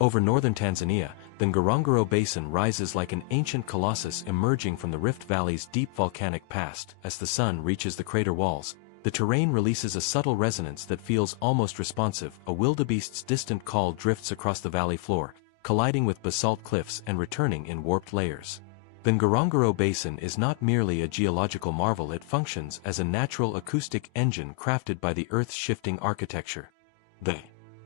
Over northern Tanzania, the Ngorongoro Basin rises like an ancient colossus emerging from the Rift Valley's deep volcanic past. As the sun reaches the crater walls, the terrain releases a subtle resonance that feels almost responsive. A wildebeest's distant call drifts across the valley floor, colliding with basalt cliffs and returning in warped layers. The Ngorongoro Basin is not merely a geological marvel, it functions as a natural acoustic engine crafted by the Earth's shifting architecture. The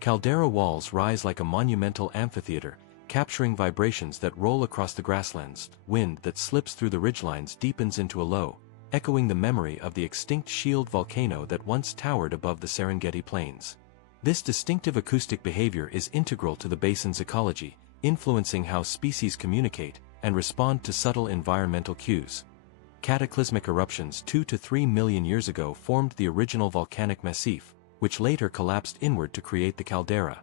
caldera walls rise like a monumental amphitheater, capturing vibrations that roll across the grasslands. Wind that slips through the ridgelines deepens into a low, echoing the memory of the extinct shield volcano that once towered above the Serengeti plains. This distinctive acoustic behavior is integral to the basin's ecology, influencing how species communicate and respond to subtle environmental cues. Cataclysmic eruptions 2 to 3 million years ago formed the original volcanic massif, which later collapsed inward to create the caldera.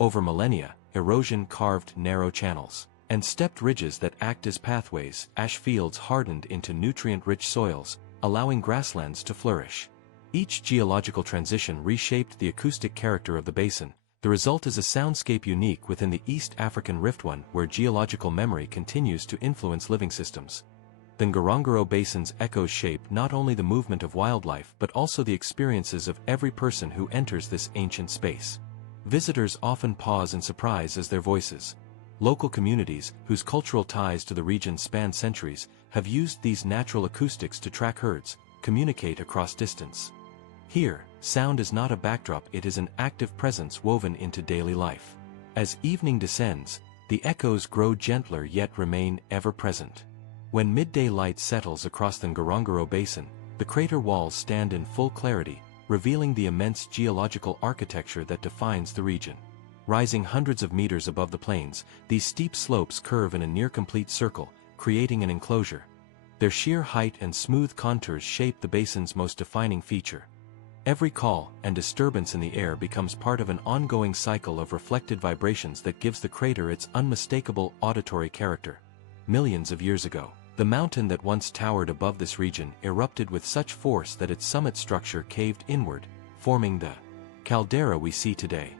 Over millennia, erosion carved narrow channels and stepped ridges that act as pathways. Ash fields hardened into nutrient-rich soils, allowing grasslands to flourish. Each geological transition reshaped the acoustic character of the basin. The result is a soundscape unique within the East African Rift, one where geological memory continues to influence living systems. The Ngorongoro Basin's echoes shape not only the movement of wildlife but also the experiences of every person who enters this ancient space. Visitors often pause in surprise as their voices. Local communities, whose cultural ties to the region span centuries, have used these natural acoustics to track herds, communicate across distance. Here, sound is not a backdrop, it is an active presence woven into daily life. As evening descends, the echoes grow gentler yet remain ever present. When midday light settles across the Ngorongoro Basin, the crater walls stand in full clarity, revealing the immense geological architecture that defines the region. Rising hundreds of meters above the plains, these steep slopes curve in a near-complete circle, creating an enclosure. Their sheer height and smooth contours shape the basin's most defining feature. Every call and disturbance in the air becomes part of an ongoing cycle of reflected vibrations that gives the crater its unmistakable auditory character. Millions of years ago, the mountain that once towered above this region erupted with such force that its summit structure caved inward, forming the caldera we see today.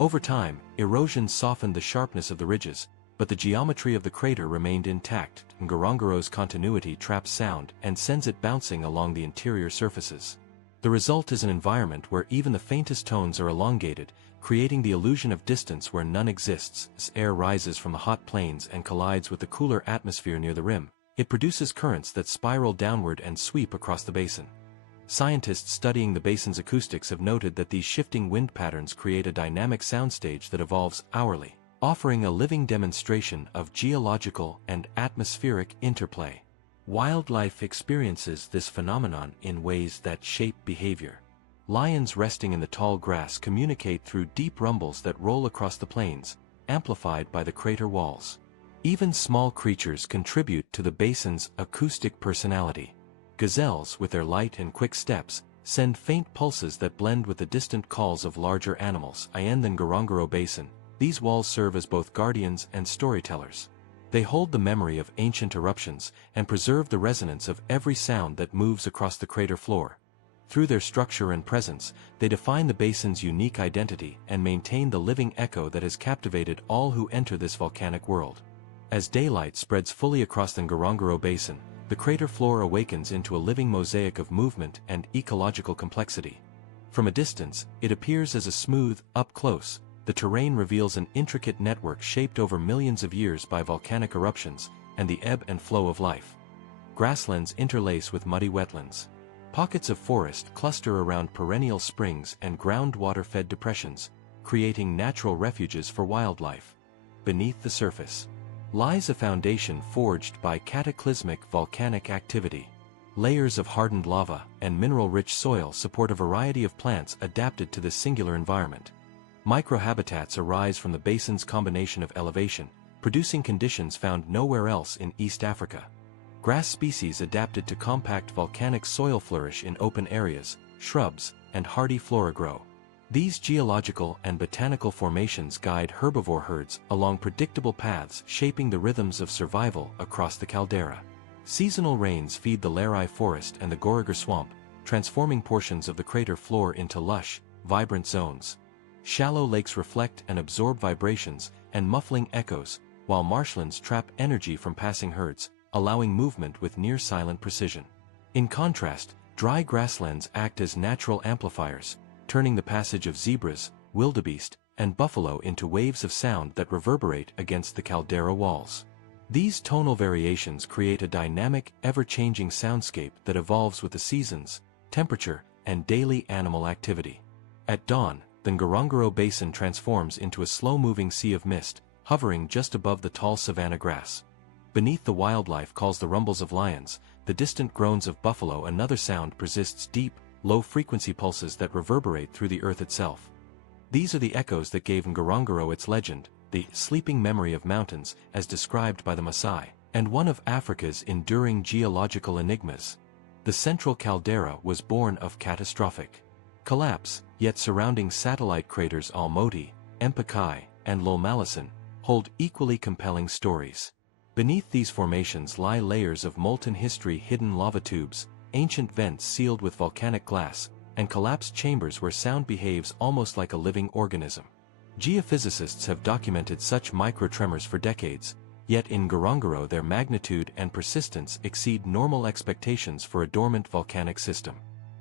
Over time, erosion softened the sharpness of the ridges, but the geometry of the crater remained intact. Ngorongoro's continuity traps sound and sends it bouncing along the interior surfaces. The result is an environment where even the faintest tones are elongated, creating the illusion of distance where none exists. As air rises from the hot plains and collides with the cooler atmosphere near the rim, it produces currents that spiral downward and sweep across the basin. Scientists studying the basin's acoustics have noted that these shifting wind patterns create a dynamic soundstage that evolves hourly, offering a living demonstration of geological and atmospheric interplay. Wildlife experiences this phenomenon in ways that shape behavior. Lions resting in the tall grass communicate through deep rumbles that roll across the plains, amplified by the crater walls. Even small creatures contribute to the basin's acoustic personality. Gazelles, with their light and quick steps, send faint pulses that blend with the distant calls of larger animals. In the Ngorongoro Basin, these walls serve as both guardians and storytellers. They hold the memory of ancient eruptions and preserve the resonance of every sound that moves across the crater floor. Through their structure and presence, they define the basin's unique identity and maintain the living echo that has captivated all who enter this volcanic world. As daylight spreads fully across the Ngorongoro Basin, the crater floor awakens into a living mosaic of movement and ecological complexity. From a distance, it appears as a smooth, up-close, the terrain reveals an intricate network shaped over millions of years by volcanic eruptions and the ebb and flow of life. Grasslands interlace with muddy wetlands. Pockets of forest cluster around perennial springs and groundwater-fed depressions, creating natural refuges for wildlife. Beneath the surface lies a foundation forged by cataclysmic volcanic activity. Layers of hardened lava and mineral-rich soil support a variety of plants adapted to this singular environment. Microhabitats arise from the basin's combination of elevation, producing conditions found nowhere else in East Africa. Grass species adapted to compact volcanic soil flourish in open areas, shrubs, and hardy flora grow. These geological and botanical formations guide herbivore herds along predictable paths, shaping the rhythms of survival across the caldera. Seasonal rains feed the Larai forest and the Ngorongoro swamp, transforming portions of the crater floor into lush, vibrant zones. Shallow lakes reflect and absorb vibrations, and muffling echoes, while marshlands trap energy from passing herds, allowing movement with near-silent precision. In contrast, dry grasslands act as natural amplifiers, turning the passage of zebras, wildebeest, and buffalo into waves of sound that reverberate against the caldera walls. These tonal variations create a dynamic, ever-changing soundscape that evolves with the seasons, temperature, and daily animal activity. At dawn, the Ngorongoro Basin transforms into a slow-moving sea of mist, hovering just above the tall savanna grass. Beneath, the wildlife calls the rumbles of lions, the distant groans of buffalo. Another sound persists: deep, low-frequency pulses that reverberate through the earth itself. These are the echoes that gave Ngorongoro its legend, the sleeping memory of mountains, as described by the Maasai, and one of Africa's enduring geological enigmas. The central caldera was born of catastrophic collapse, yet surrounding satellite craters Almoti, Empekai, and Lolmalison hold equally compelling stories. Beneath these formations lie layers of molten history: hidden lava tubes, ancient vents sealed with volcanic glass, and collapsed chambers where sound behaves almost like a living organism. Geophysicists have documented such microtremors for decades, yet in Ngorongoro their magnitude and persistence exceed normal expectations for a dormant volcanic system.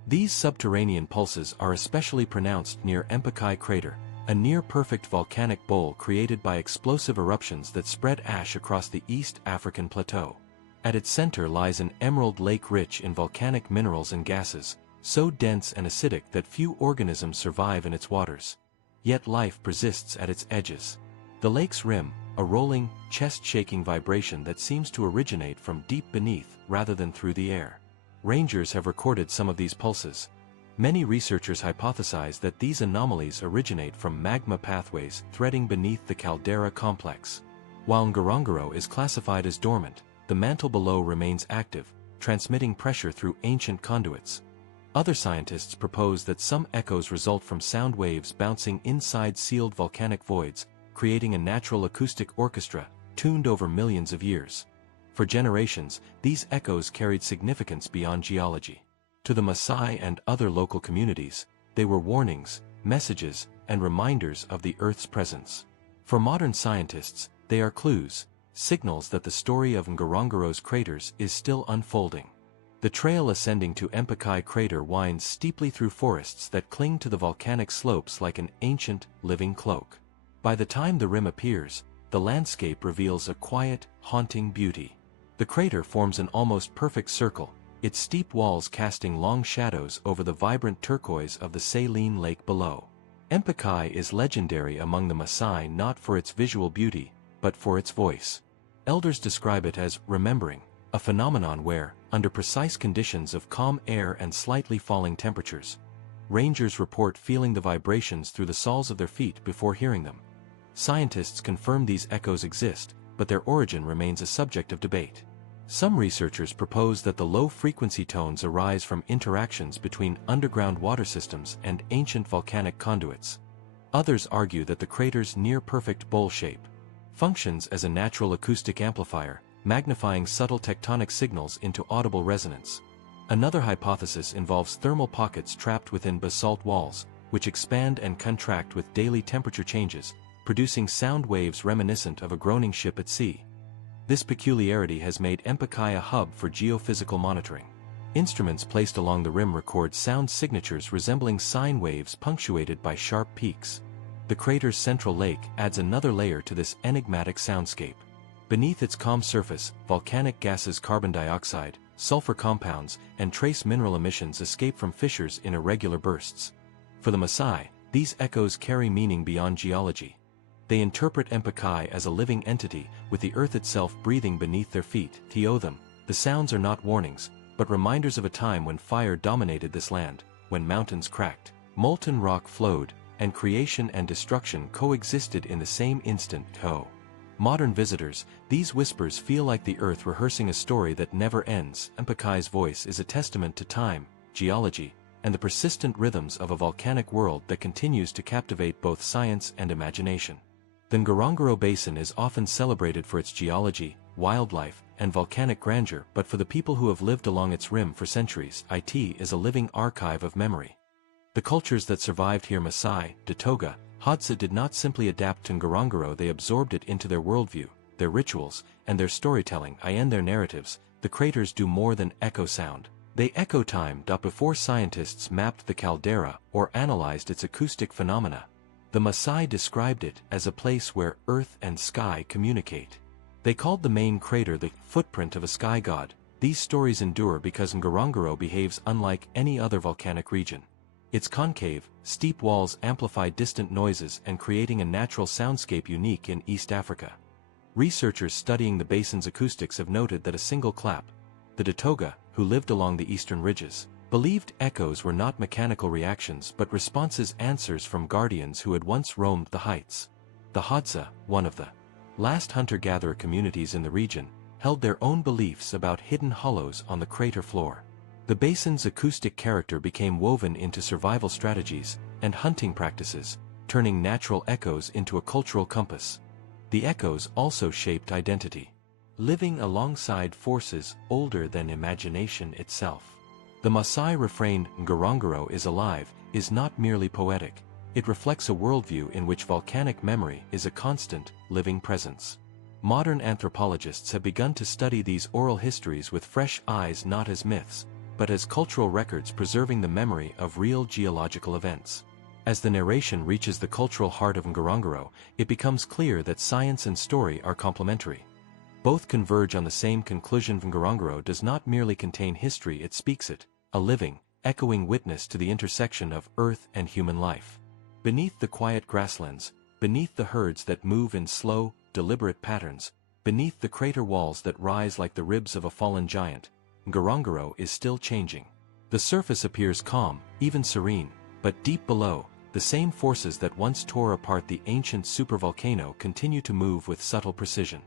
These subterranean pulses are especially pronounced near Empekai crater, a near-perfect volcanic bowl created by explosive eruptions that spread ash across the East African plateau. At its center lies an emerald lake rich in volcanic minerals and gases, so dense and acidic that few organisms survive in its waters. Yet life persists at its edges. The lake's rim, a rolling, chest-shaking vibration that seems to originate from deep beneath rather than through the air. Rangers have recorded some of these pulses. Many researchers hypothesize that these anomalies originate from magma pathways threading beneath the caldera complex. While Ngorongoro is classified as dormant, the mantle below remains active, transmitting pressure through ancient conduits. Other scientists propose that some echoes result from sound waves bouncing inside sealed volcanic voids, creating a natural acoustic orchestra, tuned over millions of years. For generations, these echoes carried significance beyond geology. To the Maasai and other local communities, they were warnings, messages, and reminders of the Earth's presence. For modern scientists, they are clues, signals that the story of Ngorongoro's craters is still unfolding. The trail ascending to Empekai crater winds steeply through forests that cling to the volcanic slopes like an ancient, living cloak. By the time the rim appears, the landscape reveals a quiet, haunting beauty. The crater forms an almost perfect circle, its steep walls casting long shadows over the vibrant turquoise of the saline lake below. Empekai is legendary among the Maasai not for its visual beauty, but for its voice. Elders describe it as remembering, a phenomenon where, under precise conditions of calm air and slightly falling temperatures, rangers report feeling the vibrations through the soles of their feet before hearing them. Scientists confirm these echoes exist, but their origin remains a subject of debate. Some researchers propose that the low-frequency tones arise from interactions between underground water systems and ancient volcanic conduits. Others argue that the crater's near-perfect bowl shape functions as a natural acoustic amplifier, magnifying subtle tectonic signals into audible resonance. Another hypothesis involves thermal pockets trapped within basalt walls, which expand and contract with daily temperature changes, producing sound waves reminiscent of a groaning ship at sea. This peculiarity has made Empekai a hub for geophysical monitoring. Instruments placed along the rim record sound signatures resembling sine waves punctuated by sharp peaks. The crater's central lake adds another layer to this enigmatic soundscape. Beneath its calm surface, volcanic gases, carbon dioxide, sulfur compounds, and trace mineral emissions escape from fissures in irregular bursts. For the Maasai, these echoes carry meaning beyond geology. They interpret Empekai as a living entity, with the earth itself breathing beneath their feet. To them, the sounds are not warnings, but reminders of a time when fire dominated this land, when mountains cracked, molten rock flowed, and creation and destruction coexisted in the same instant. To modern visitors, these whispers feel like the earth rehearsing a story that never ends. Empekai's voice is a testament to time, geology, and the persistent rhythms of a volcanic world that continues to captivate both science and imagination. The Ngorongoro Basin is often celebrated for its geology, wildlife, and volcanic grandeur, but for the people who have lived along its rim for centuries, it is a living archive of memory. The cultures that survived here, Maasai, Datoga, Hadza did not simply adapt to Ngorongoro, they absorbed it into their worldview, their rituals, and their storytelling. And their narratives. The craters do more than echo sound. They echo time. Before scientists mapped the caldera or analyzed its acoustic phenomena, the Maasai described it as a place where earth and sky communicate. They called the main crater the footprint of a sky god. These stories endure because Ngorongoro behaves unlike any other volcanic region. Its concave, steep walls amplify distant noises and creating a natural soundscape unique in East Africa. Researchers studying the basin's acoustics have noted that a single clap, the Datoga, who lived along the eastern ridges, believed echoes were not mechanical reactions but responses, answers from guardians who had once roamed the heights. The Hadza, one of the last hunter-gatherer communities in the region, held their own beliefs about hidden hollows on the crater floor. The basin's acoustic character became woven into survival strategies and hunting practices, turning natural echoes into a cultural compass. The echoes also shaped identity, living alongside forces older than imagination itself. The Maasai refrain, "Ngorongoro is alive," is not merely poetic. It reflects a worldview in which volcanic memory is a constant, living presence. Modern anthropologists have begun to study these oral histories with fresh eyes, not as myths, but as cultural records preserving the memory of real geological events. As the narration reaches the cultural heart of Ngorongoro, it becomes clear that science and story are complementary. Both converge on the same conclusion. Ngorongoro does not merely contain history, it speaks it, a living, echoing witness to the intersection of earth and human life. Beneath the quiet grasslands, beneath the herds that move in slow, deliberate patterns, beneath the crater walls that rise like the ribs of a fallen giant, Ngorongoro is still changing. The surface appears calm, even serene, but deep below, the same forces that once tore apart the ancient supervolcano continue to move with subtle precision.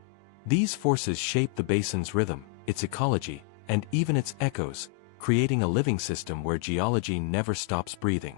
These forces shape the basin's rhythm, its ecology, and even its echoes, creating a living system where geology never stops breathing.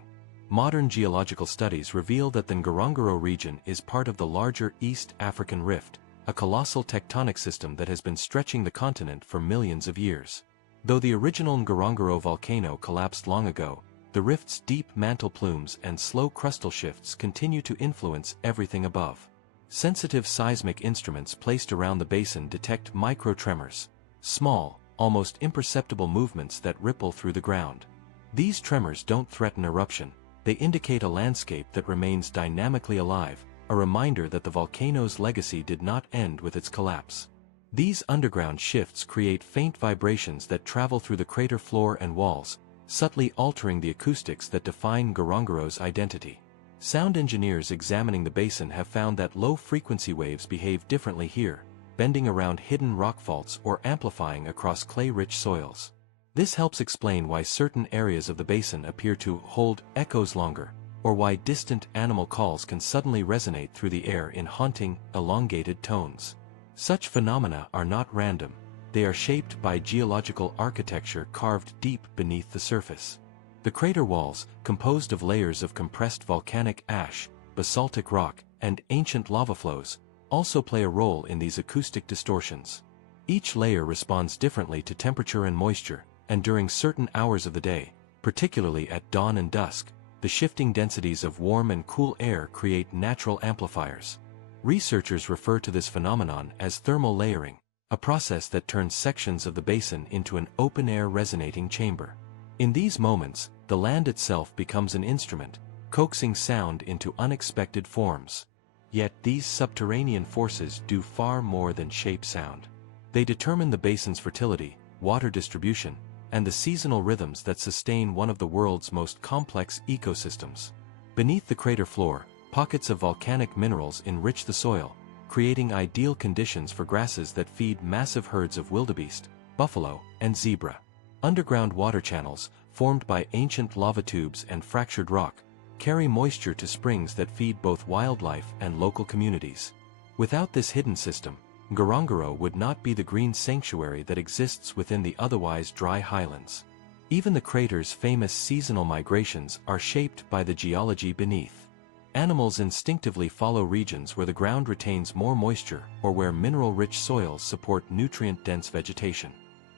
Modern geological studies reveal that the Ngorongoro region is part of the larger East African Rift, a colossal tectonic system that has been stretching the continent for millions of years. Though the original Ngorongoro volcano collapsed long ago, the rift's deep mantle plumes and slow crustal shifts continue to influence everything above. Sensitive seismic instruments placed around the basin detect micro-tremors, small, almost imperceptible movements that ripple through the ground. These tremors don't threaten eruption, they indicate a landscape that remains dynamically alive, a reminder that the volcano's legacy did not end with its collapse. These underground shifts create faint vibrations that travel through the crater floor and walls, subtly altering the acoustics that define Ngorongoro's identity. Sound engineers examining the basin have found that low-frequency waves behave differently here, bending around hidden rock faults or amplifying across clay-rich soils. This helps explain why certain areas of the basin appear to hold echoes longer, or why distant animal calls can suddenly resonate through the air in haunting, elongated tones. Such phenomena are not random, they are shaped by geological architecture carved deep beneath the surface. The crater walls, composed of layers of compressed volcanic ash, basaltic rock, and ancient lava flows, also play a role in these acoustic distortions. Each layer responds differently to temperature and moisture, and during certain hours of the day, particularly at dawn and dusk, the shifting densities of warm and cool air create natural amplifiers. Researchers refer to this phenomenon as thermal layering, a process that turns sections of the basin into an open-air resonating chamber. In these moments, the land itself becomes an instrument, coaxing sound into unexpected forms. Yet these subterranean forces do far more than shape sound. They determine the basin's fertility, water distribution, and the seasonal rhythms that sustain one of the world's most complex ecosystems. Beneath the crater floor, pockets of volcanic minerals enrich the soil, creating ideal conditions for grasses that feed massive herds of wildebeest, buffalo, and zebra. Underground water channels, formed by ancient lava tubes and fractured rock, carry moisture to springs that feed both wildlife and local communities. Without this hidden system, Ngorongoro would not be the green sanctuary that exists within the otherwise dry highlands. Even the crater's famous seasonal migrations are shaped by the geology beneath. Animals instinctively follow regions where the ground retains more moisture or where mineral-rich soils support nutrient-dense vegetation.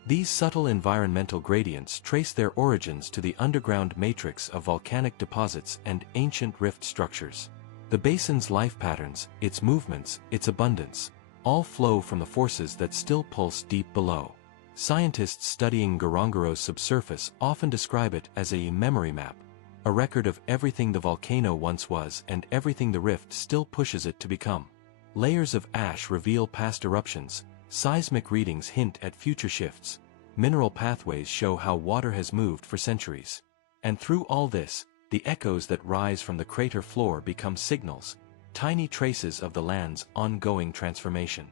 These subtle environmental gradients trace their origins to the underground matrix of volcanic deposits and ancient rift structures. The basin's life patterns, its movements, its abundance, all flow from the forces that still pulse deep below. Scientists studying Ngorongoro's subsurface often describe it as a memory map, a record of everything the volcano once was and everything the rift still pushes it to become. Layers of ash reveal past eruptions, seismic readings hint at future shifts, mineral pathways show how water has moved for centuries. And through all this, the echoes that rise from the crater floor become signals, tiny traces of the land's ongoing transformation.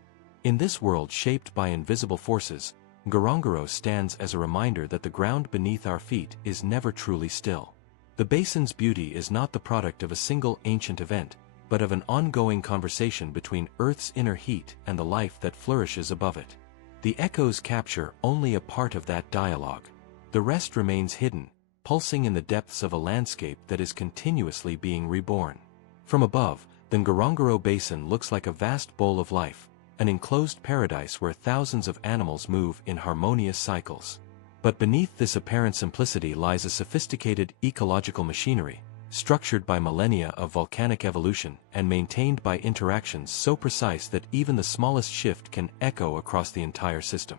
In this world shaped by invisible forces, Ngorongoro stands as a reminder that the ground beneath our feet is never truly still. The basin's beauty is not the product of a single ancient event, but of an ongoing conversation between Earth's inner heat and the life that flourishes above it. The echoes capture only a part of that dialogue. The rest remains hidden, pulsing in the depths of a landscape that is continuously being reborn. From above, the Ngorongoro Basin looks like a vast bowl of life, an enclosed paradise where thousands of animals move in harmonious cycles. But beneath this apparent simplicity lies a sophisticated ecological machinery, structured by millennia of volcanic evolution and maintained by interactions so precise that even the smallest shift can echo across the entire system.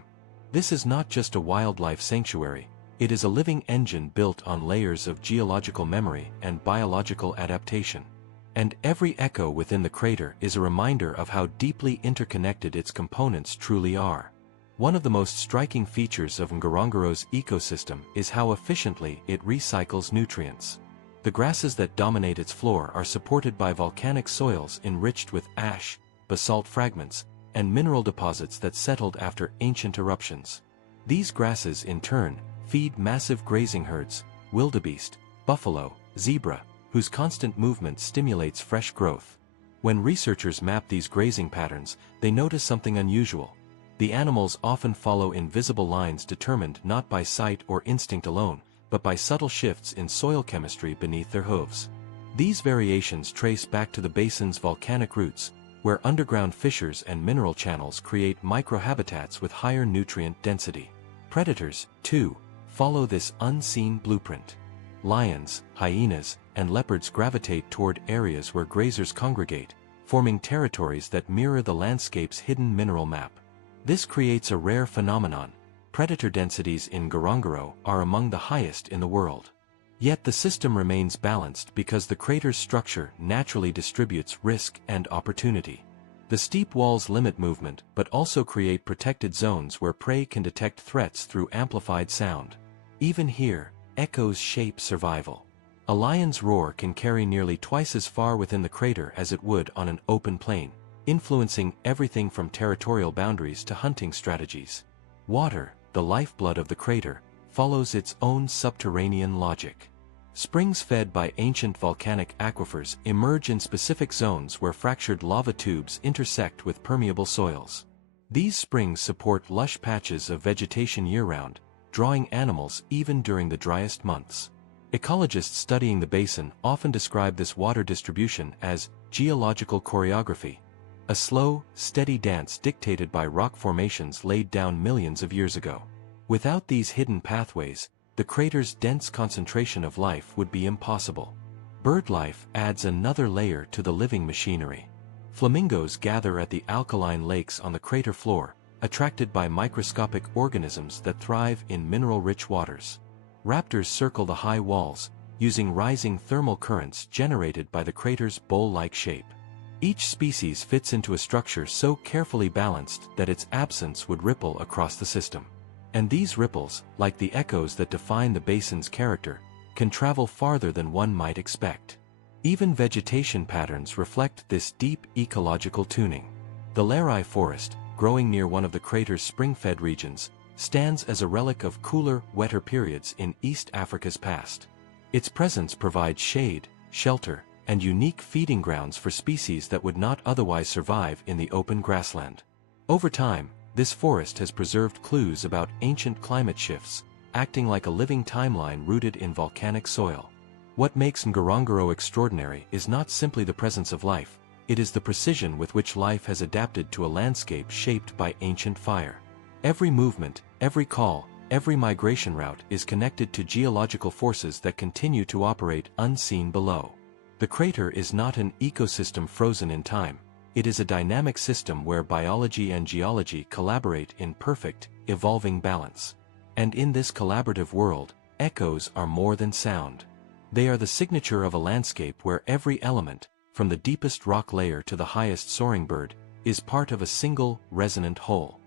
This is not just a wildlife sanctuary, it is a living engine built on layers of geological memory and biological adaptation. And every echo within the crater is a reminder of how deeply interconnected its components truly are. One of the most striking features of Ngorongoro's ecosystem is how efficiently it recycles nutrients. The grasses that dominate its floor are supported by volcanic soils enriched with ash, basalt fragments, and mineral deposits that settled after ancient eruptions. These grasses, in turn, feed massive grazing herds, wildebeest, buffalo, zebra, whose constant movement stimulates fresh growth. When researchers map these grazing patterns, they notice something unusual. The animals often follow invisible lines determined not by sight or instinct alone, but by subtle shifts in soil chemistry beneath their hooves. These variations trace back to the basin's volcanic roots, where underground fissures and mineral channels create microhabitats with higher nutrient density. Predators, too, follow this unseen blueprint. Lions, hyenas, and leopards gravitate toward areas where grazers congregate, forming territories that mirror the landscape's hidden mineral map. This creates a rare phenomenon. Predator densities in Ngorongoro are among the highest in the world. Yet the system remains balanced because the crater's structure naturally distributes risk and opportunity. The steep walls limit movement but also create protected zones where prey can detect threats through amplified sound. Even here, echoes shape survival. A lion's roar can carry nearly twice as far within the crater as it would on an open plain, influencing everything from territorial boundaries to hunting strategies. Water, the lifeblood of the crater, follows its own subterranean logic. Springs fed by ancient volcanic aquifers emerge in specific zones where fractured lava tubes intersect with permeable soils. These springs support lush patches of vegetation year-round, drawing animals even during the driest months. Ecologists studying the basin often describe this water distribution as geological choreography, a slow, steady dance dictated by rock formations laid down millions of years ago. Without these hidden pathways, the crater's dense concentration of life would be impossible. Bird life adds another layer to the living machinery. Flamingos gather at the alkaline lakes on the crater floor, attracted by microscopic organisms that thrive in mineral-rich waters. Raptors circle the high walls, using rising thermal currents generated by the crater's bowl-like shape. Each species fits into a structure so carefully balanced that its absence would ripple across the system. And these ripples, like the echoes that define the basin's character, can travel farther than one might expect. Even vegetation patterns reflect this deep ecological tuning. The Lerai forest, growing near one of the crater's spring-fed regions, stands as a relic of cooler, wetter periods in East Africa's past. Its presence provides shade, shelter, and unique feeding grounds for species that would not otherwise survive in the open grassland. Over time, this forest has preserved clues about ancient climate shifts, acting like a living timeline rooted in volcanic soil. What makes Ngorongoro extraordinary is not simply the presence of life, it is the precision with which life has adapted to a landscape shaped by ancient fire. Every movement, every call, every migration route is connected to geological forces that continue to operate unseen below. The crater is not an ecosystem frozen in time. It is a dynamic system where biology and geology collaborate in perfect, evolving balance. And in this collaborative world, echoes are more than sound. They are the signature of a landscape where every element, from the deepest rock layer to the highest soaring bird, is part of a single, resonant whole.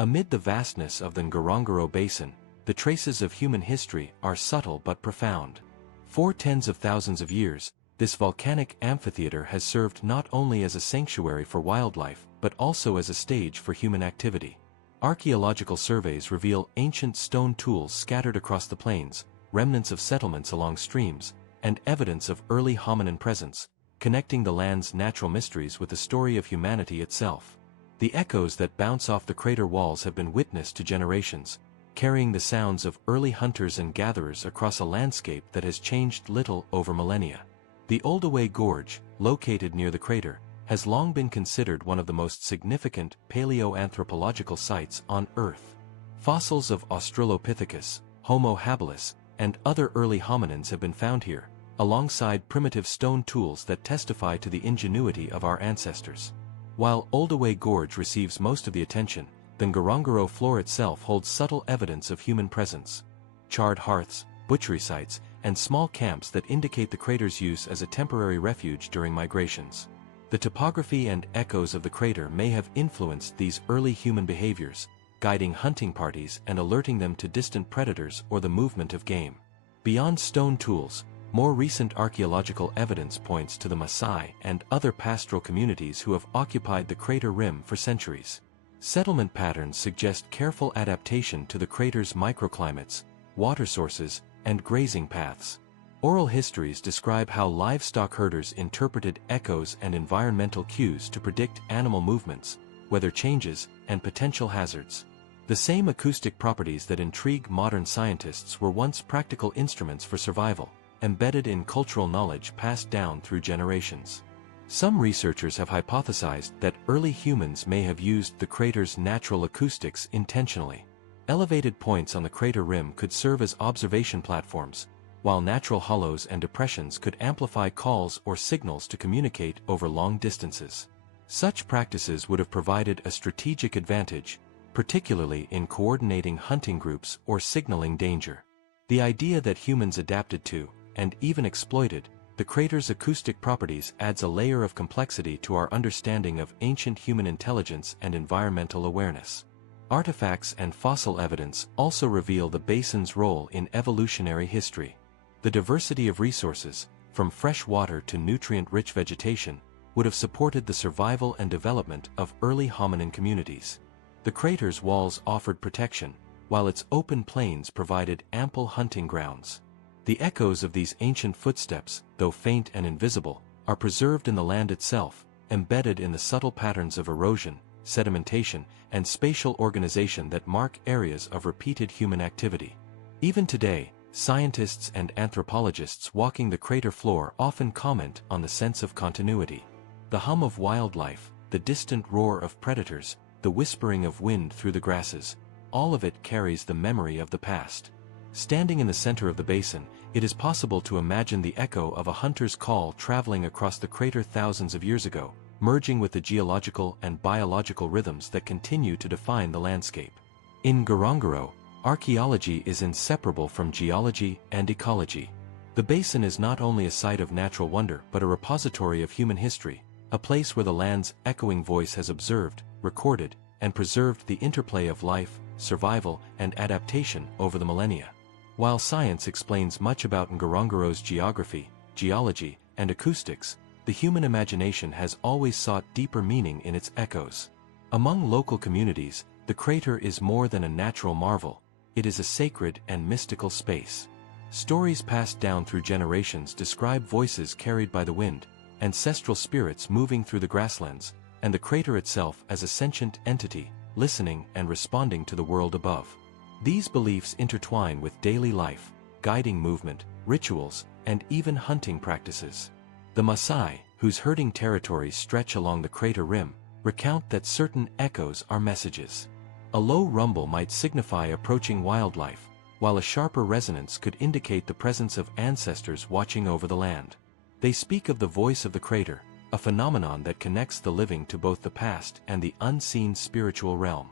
Amid the vastness of the Ngorongoro Basin, the traces of human history are subtle but profound. For tens of thousands of years, this volcanic amphitheater has served not only as a sanctuary for wildlife, but also as a stage for human activity. Archaeological surveys reveal ancient stone tools scattered across the plains, remnants of settlements along streams, and evidence of early hominin presence, connecting the land's natural mysteries with the story of humanity itself. The echoes that bounce off the crater walls have been witnessed to generations, carrying the sounds of early hunters and gatherers across a landscape that has changed little over millennia. The Oldaway Gorge, located near the crater, has long been considered one of the most significant paleoanthropological sites on Earth. Fossils of Australopithecus, Homo habilis, and other early hominins have been found here, alongside primitive stone tools that testify to the ingenuity of our ancestors. While Oldaway Gorge receives most of the attention, the Ngorongoro floor itself holds subtle evidence of human presence. Charred hearths, butchery sites, and small camps that indicate the crater's use as a temporary refuge during migrations. The topography and echoes of the crater may have influenced these early human behaviors, guiding hunting parties and alerting them to distant predators or the movement of game. Beyond stone tools, more recent archaeological evidence points to the Maasai and other pastoral communities who have occupied the crater rim for centuries. Settlement patterns suggest careful adaptation to the crater's microclimates, water sources, and grazing paths. Oral histories describe how livestock herders interpreted echoes and environmental cues to predict animal movements, weather changes, and potential hazards. The same acoustic properties that intrigue modern scientists were once practical instruments for survival, embedded in cultural knowledge passed down through generations. Some researchers have hypothesized that early humans may have used the crater's natural acoustics intentionally. Elevated points on the crater rim could serve as observation platforms, while natural hollows and depressions could amplify calls or signals to communicate over long distances. Such practices would have provided a strategic advantage, particularly in coordinating hunting groups or signaling danger. The idea that humans adapted to, and even exploited, the crater's acoustic properties adds a layer of complexity to our understanding of ancient human intelligence and environmental awareness. Artifacts and fossil evidence also reveal the basin's role in evolutionary history. The diversity of resources, from fresh water to nutrient-rich vegetation, would have supported the survival and development of early hominin communities. The crater's walls offered protection, while its open plains provided ample hunting grounds. The echoes of these ancient footsteps, though faint and invisible, are preserved in the land itself, embedded in the subtle patterns of erosion, sedimentation, and spatial organization that mark areas of repeated human activity. Even today, scientists and anthropologists walking the crater floor often comment on the sense of continuity. The hum of wildlife, the distant roar of predators, the whispering of wind through the grasses, all of it carries the memory of the past. Standing in the center of the basin, it is possible to imagine the echo of a hunter's call traveling across the crater thousands of years ago, merging with the geological and biological rhythms that continue to define the landscape. In Ngorongoro, archaeology is inseparable from geology and ecology. The basin is not only a site of natural wonder but a repository of human history, a place where the land's echoing voice has observed, recorded, and preserved the interplay of life, survival, and adaptation over the millennia. While science explains much about Ngorongoro's geography, geology, and acoustics, the human imagination has always sought deeper meaning in its echoes. Among local communities, the crater is more than a natural marvel, it is a sacred and mystical space. Stories passed down through generations describe voices carried by the wind, ancestral spirits moving through the grasslands, and the crater itself as a sentient entity, listening and responding to the world above. These beliefs intertwine with daily life, guiding movement, rituals, and even hunting practices. The Maasai, whose herding territories stretch along the crater rim, recount that certain echoes are messages. A low rumble might signify approaching wildlife, while a sharper resonance could indicate the presence of ancestors watching over the land. They speak of the voice of the crater, a phenomenon that connects the living to both the past and the unseen spiritual realm.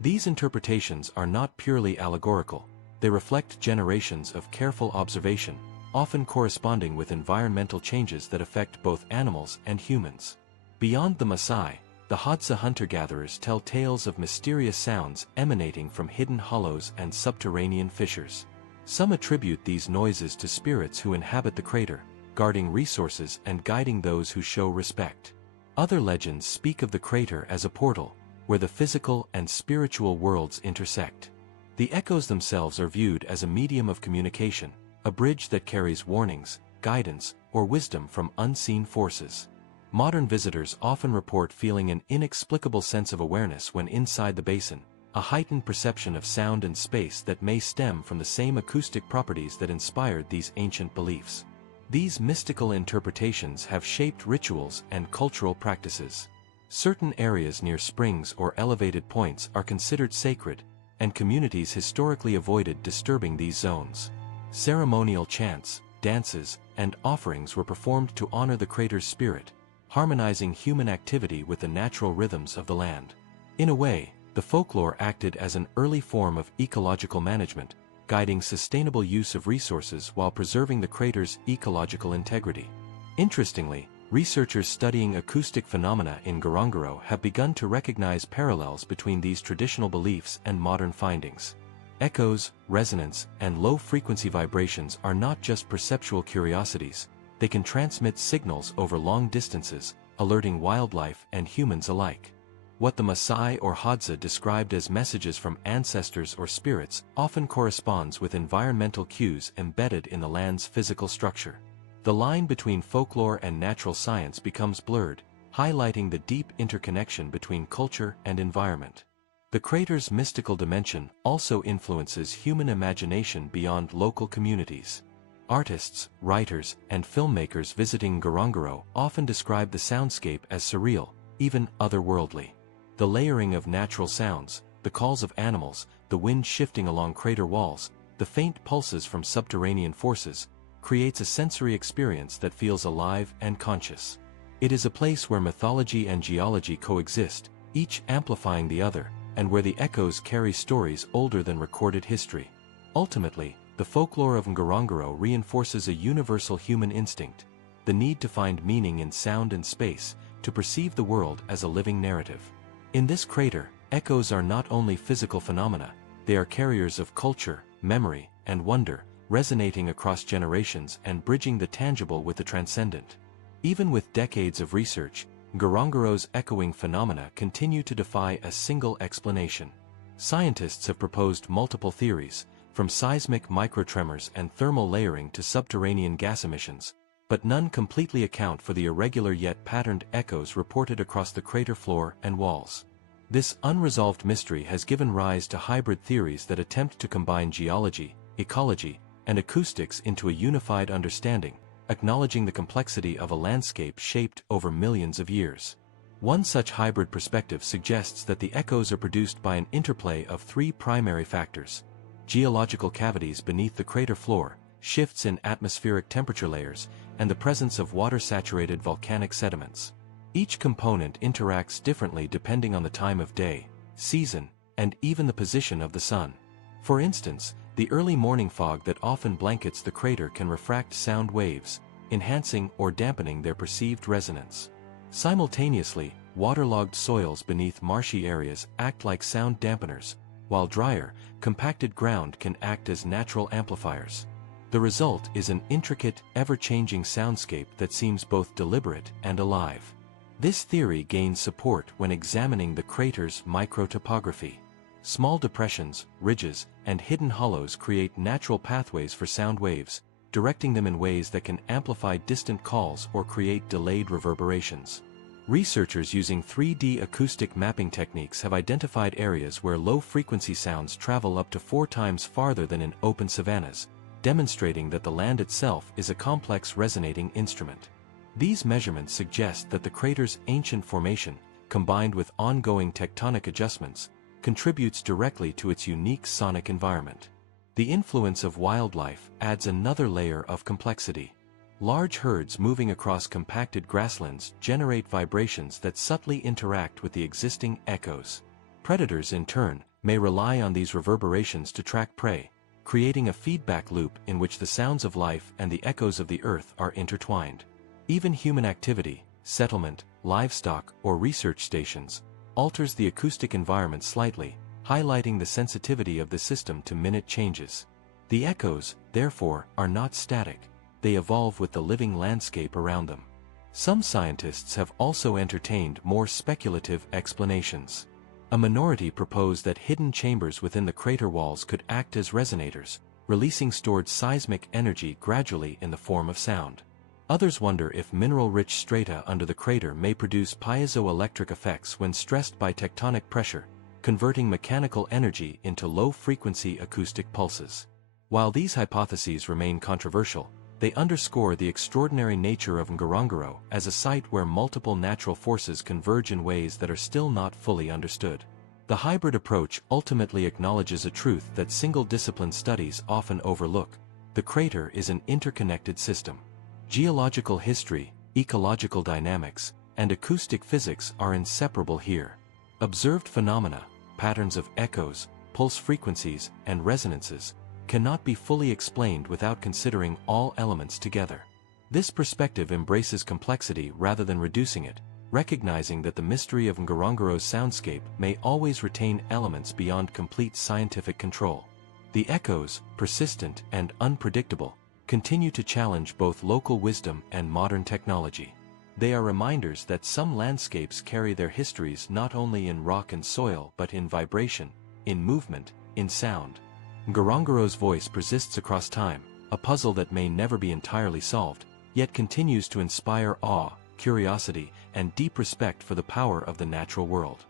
These interpretations are not purely allegorical, they reflect generations of careful observation, often corresponding with environmental changes that affect both animals and humans. Beyond the Maasai, the Hadza hunter-gatherers tell tales of mysterious sounds emanating from hidden hollows and subterranean fissures. Some attribute these noises to spirits who inhabit the crater, guarding resources and guiding those who show respect. Other legends speak of the crater as a portal, where the physical and spiritual worlds intersect. The echoes themselves are viewed as a medium of communication, a bridge that carries warnings, guidance, or wisdom from unseen forces. Modern visitors often report feeling an inexplicable sense of awareness when inside the basin, a heightened perception of sound and space that may stem from the same acoustic properties that inspired these ancient beliefs. These mystical interpretations have shaped rituals and cultural practices. Certain areas near springs or elevated points are considered sacred, and communities historically avoided disturbing these zones. Ceremonial chants, dances, and offerings were performed to honor the crater's spirit, harmonizing human activity with the natural rhythms of the land. In a way, the folklore acted as an early form of ecological management, guiding sustainable use of resources while preserving the crater's ecological integrity. Interestingly, researchers studying acoustic phenomena in Ngorongoro have begun to recognize parallels between these traditional beliefs and modern findings. Echoes, resonance, and low-frequency vibrations are not just perceptual curiosities, they can transmit signals over long distances, alerting wildlife and humans alike. What the Maasai or Hadza described as messages from ancestors or spirits often corresponds with environmental cues embedded in the land's physical structure. The line between folklore and natural science becomes blurred, highlighting the deep interconnection between culture and environment. The crater's mystical dimension also influences human imagination beyond local communities. Artists, writers, and filmmakers visiting Ngorongoro often describe the soundscape as surreal, even otherworldly. The layering of natural sounds, the calls of animals, the wind shifting along crater walls, the faint pulses from subterranean forces, creates a sensory experience that feels alive and conscious. It is a place where mythology and geology coexist, each amplifying the other, and where the echoes carry stories older than recorded history. Ultimately, the folklore of Ngorongoro reinforces a universal human instinct, the need to find meaning in sound and space, to perceive the world as a living narrative. In this crater, echoes are not only physical phenomena, they are carriers of culture, memory, and wonder, resonating across generations and bridging the tangible with the transcendent. Even with decades of research, Ngorongoro's echoing phenomena continue to defy a single explanation. Scientists have proposed multiple theories, from seismic microtremors and thermal layering to subterranean gas emissions, but none completely account for the irregular yet patterned echoes reported across the crater floor and walls. This unresolved mystery has given rise to hybrid theories that attempt to combine geology, ecology, and acoustics into a unified understanding, acknowledging the complexity of a landscape shaped over millions of years. One such hybrid perspective suggests that the echoes are produced by an interplay of three primary factors: geological cavities beneath the crater floor, shifts in atmospheric temperature layers, and the presence of water-saturated volcanic sediments. Each component interacts differently depending on the time of day, season, and even the position of the sun. For instance, the early morning fog that often blankets the crater can refract sound waves, enhancing or dampening their perceived resonance. Simultaneously, waterlogged soils beneath marshy areas act like sound dampeners, while drier, compacted ground can act as natural amplifiers. The result is an intricate, ever-changing soundscape that seems both deliberate and alive. This theory gains support when examining the crater's microtopography. Small depressions, ridges, and hidden hollows create natural pathways for sound waves, directing them in ways that can amplify distant calls or create delayed reverberations. Researchers using 3D acoustic mapping techniques have identified areas where low-frequency sounds travel up to 4 times farther than in open savannas, demonstrating that the land itself is a complex resonating instrument. These measurements suggest that the crater's ancient formation, combined with ongoing tectonic adjustments, contributes directly to its unique sonic environment. The influence of wildlife adds another layer of complexity. Large herds moving across compacted grasslands generate vibrations that subtly interact with the existing echoes. Predators, in turn, may rely on these reverberations to track prey, creating a feedback loop in which the sounds of life and the echoes of the earth are intertwined. Even human activity, settlement, livestock, or research stations, alters the acoustic environment slightly, highlighting the sensitivity of the system to minute changes. The echoes, therefore, are not static. They evolve with the living landscape around them. Some scientists have also entertained more speculative explanations. A minority propose that hidden chambers within the crater walls could act as resonators, releasing stored seismic energy gradually in the form of sound. Others wonder if mineral-rich strata under the crater may produce piezoelectric effects when stressed by tectonic pressure, converting mechanical energy into low-frequency acoustic pulses. While these hypotheses remain controversial, they underscore the extraordinary nature of Ngorongoro as a site where multiple natural forces converge in ways that are still not fully understood. The hybrid approach ultimately acknowledges a truth that single-discipline studies often overlook: the crater is an interconnected system. Geological history, ecological dynamics, and acoustic physics are inseparable here. Observed phenomena, patterns of echoes, pulse frequencies, and resonances, cannot be fully explained without considering all elements together. This perspective embraces complexity rather than reducing it, recognizing that the mystery of Ngorongoro's soundscape may always retain elements beyond complete scientific control. The echoes, persistent and unpredictable, continue to challenge both local wisdom and modern technology. They are reminders that some landscapes carry their histories not only in rock and soil but in vibration, in movement, in sound. Ngorongoro's voice persists across time, a puzzle that may never be entirely solved, yet continues to inspire awe, curiosity, and deep respect for the power of the natural world.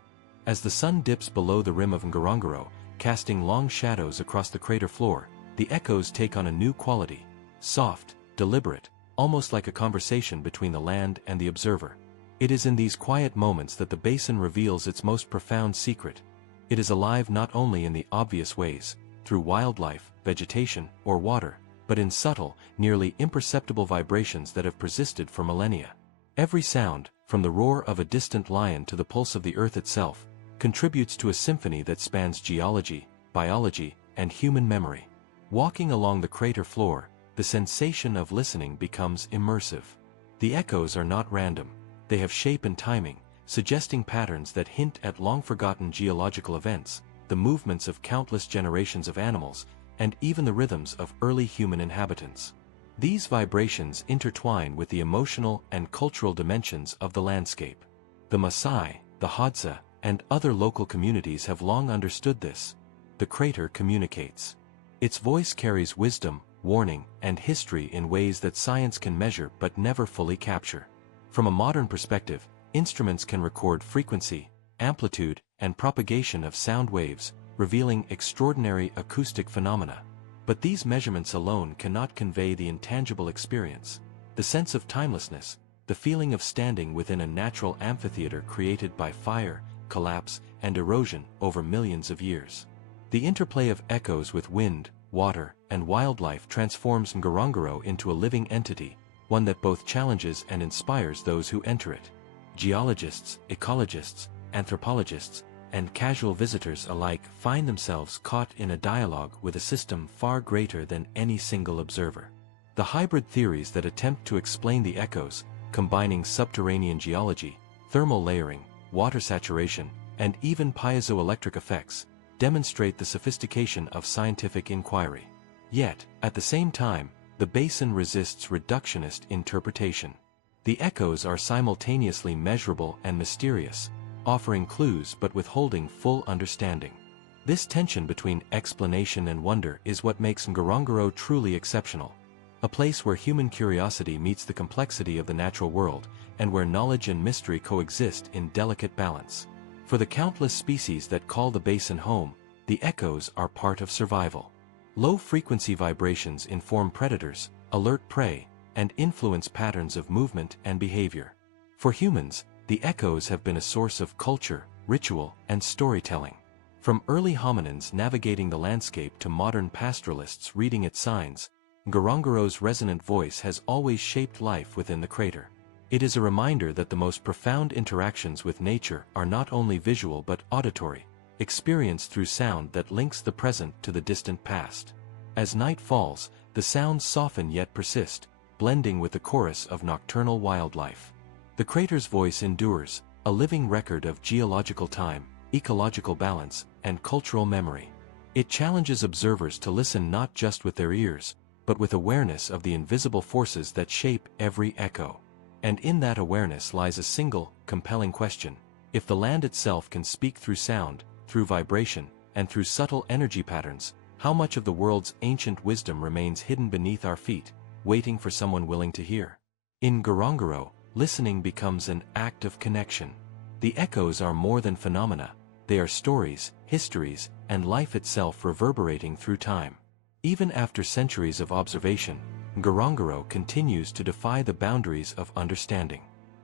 As the sun dips below the rim of Ngorongoro, casting long shadows across the crater floor, the echoes take on a new quality: soft, deliberate, almost like a conversation between the land and the observer. It is in these quiet moments that the basin reveals its most profound secret. It is alive not only in the obvious ways, through wildlife, vegetation, or water, but in subtle, nearly imperceptible vibrations that have persisted for millennia. Every sound, from the roar of a distant lion to the pulse of the earth itself, contributes to a symphony that spans geology, biology, and human memory. Walking along the crater floor, the sensation of listening becomes immersive. The echoes are not random; they have shape and timing, suggesting patterns that hint at long-forgotten geological events, the movements of countless generations of animals, and even the rhythms of early human inhabitants. These vibrations intertwine with the emotional and cultural dimensions of the landscape. The Maasai, the Hadza, and other local communities have long understood this. The crater communicates. Its voice carries wisdom, warning, and history in ways that science can measure but never fully capture. From a modern perspective, instruments can record frequency, amplitude, and propagation of sound waves, revealing extraordinary acoustic phenomena. But these measurements alone cannot convey the intangible experience, the sense of timelessness, the feeling of standing within a natural amphitheater created by fire, collapse, and erosion over millions of years. The interplay of echoes with wind, water, and wildlife transforms Ngorongoro into a living entity, one that both challenges and inspires those who enter it. Geologists, ecologists, anthropologists, and casual visitors alike find themselves caught in a dialogue with a system far greater than any single observer. The hybrid theories that attempt to explain the echoes, combining subterranean geology, thermal layering, water saturation, and even piezoelectric effects, demonstrate the sophistication of scientific inquiry. Yet, at the same time, the basin resists reductionist interpretation. The echoes are simultaneously measurable and mysterious, offering clues but withholding full understanding. This tension between explanation and wonder is what makes Ngorongoro truly exceptional. A place where human curiosity meets the complexity of the natural world, and where knowledge and mystery coexist in delicate balance. For the countless species that call the basin home, the echoes are part of survival. Low-frequency vibrations inform predators, alert prey, and influence patterns of movement and behavior. For humans, the echoes have been a source of culture, ritual, and storytelling. From early hominins navigating the landscape to modern pastoralists reading its signs, Ngorongoro's resonant voice has always shaped life within the crater. It is a reminder that the most profound interactions with nature are not only visual but auditory, experienced through sound that links the present to the distant past. As night falls, the sounds soften yet persist, blending with the chorus of nocturnal wildlife. The crater's voice endures, a living record of geological time, ecological balance, and cultural memory. It challenges observers to listen not just with their ears, but with awareness of the invisible forces that shape every echo. And in that awareness lies a single, compelling question: if the land itself can speak through sound, through vibration, and through subtle energy patterns, how much of the world's ancient wisdom remains hidden beneath our feet, waiting for someone willing to hear? In Ngorongoro, listening becomes an act of connection. The echoes are more than phenomena, they are stories, histories, and life itself reverberating through time. Even after centuries of observation, Ngorongoro continues to defy the boundaries of understanding.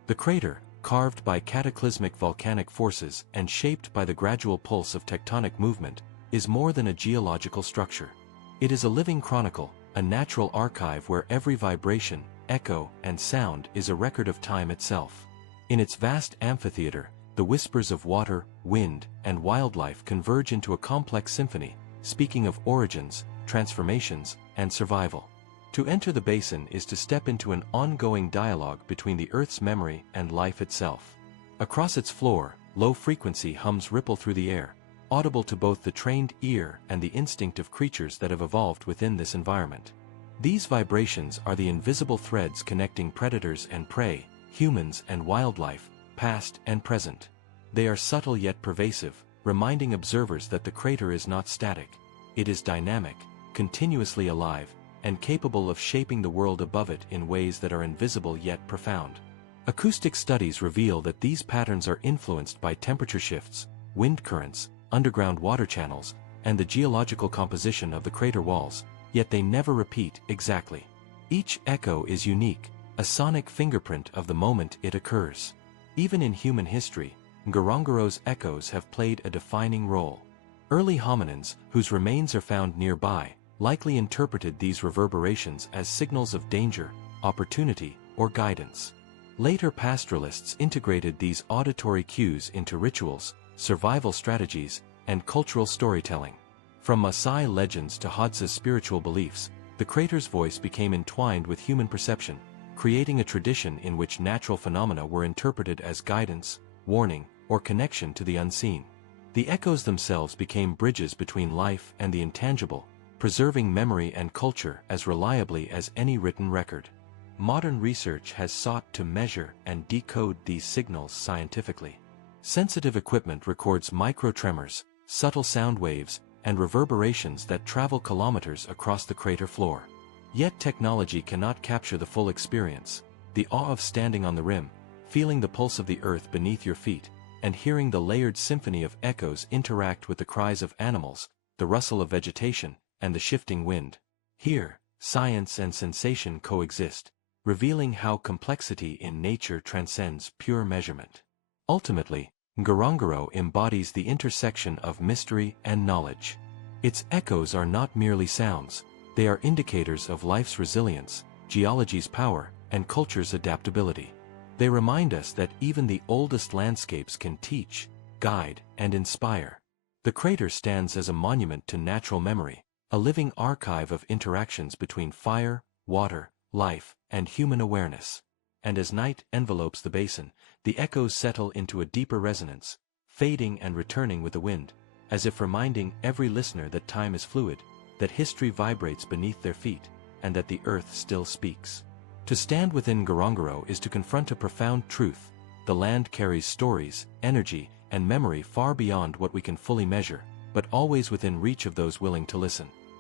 The crater, carved by cataclysmic volcanic forces and shaped by the gradual pulse of tectonic movement, is more than a geological structure. It is a living chronicle, a natural archive where every vibration, echo, and sound is a record of time itself. In its vast amphitheater, the whispers of water, wind, and wildlife converge into a complex symphony, speaking of origins, transformations, and survival. To enter the basin is to step into an ongoing dialogue between the Earth's memory and life itself. Across its floor, low-frequency hums ripple through the air, audible to both the trained ear and the instinct of creatures that have evolved within this environment. These vibrations are the invisible threads connecting predators and prey, humans and wildlife, past and present. They are subtle yet pervasive, reminding observers that the crater is not static. It is dynamic, continuously alive, and capable of shaping the world above it in ways that are invisible yet profound. Acoustic studies reveal that these patterns are influenced by temperature shifts, wind currents, underground water channels, and the geological composition of the crater walls, yet they never repeat exactly. Each echo is unique, a sonic fingerprint of the moment it occurs. Even in human history, Ngorongoro's echoes have played a defining role. Early hominins, whose remains are found nearby, likely interpreted these reverberations as signals of danger, opportunity, or guidance. Later pastoralists integrated these auditory cues into rituals, survival strategies, and cultural storytelling. From Maasai legends to Hadza's spiritual beliefs, the crater's voice became entwined with human perception, creating a tradition in which natural phenomena were interpreted as guidance, warning, or connection to the unseen. The echoes themselves became bridges between life and the intangible, preserving memory and culture as reliably as any written record. Modern research has sought to measure and decode these signals scientifically. Sensitive equipment records microtremors, subtle sound waves, and reverberations that travel kilometers across the crater floor. Yet technology cannot capture the full experience. The awe of standing on the rim, feeling the pulse of the earth beneath your feet, and hearing the layered symphony of echoes interact with the cries of animals, the rustle of vegetation, and the shifting wind. Here, science and sensation coexist, revealing how complexity in nature transcends pure measurement. Ultimately, Ngorongoro embodies the intersection of mystery and knowledge. Its echoes are not merely sounds, they are indicators of life's resilience, geology's power, and culture's adaptability. They remind us that even the oldest landscapes can teach, guide, and inspire. The crater stands as a monument to natural memory, a living archive of interactions between fire, water, life, and human awareness. And as night envelopes the basin, the echoes settle into a deeper resonance, fading and returning with the wind, as if reminding every listener that time is fluid, that history vibrates beneath their feet, and that the earth still speaks. To stand within Ngorongoro is to confront a profound truth: the land carries stories, energy, and memory far beyond what we can fully measure, but always within reach of those willing to listen.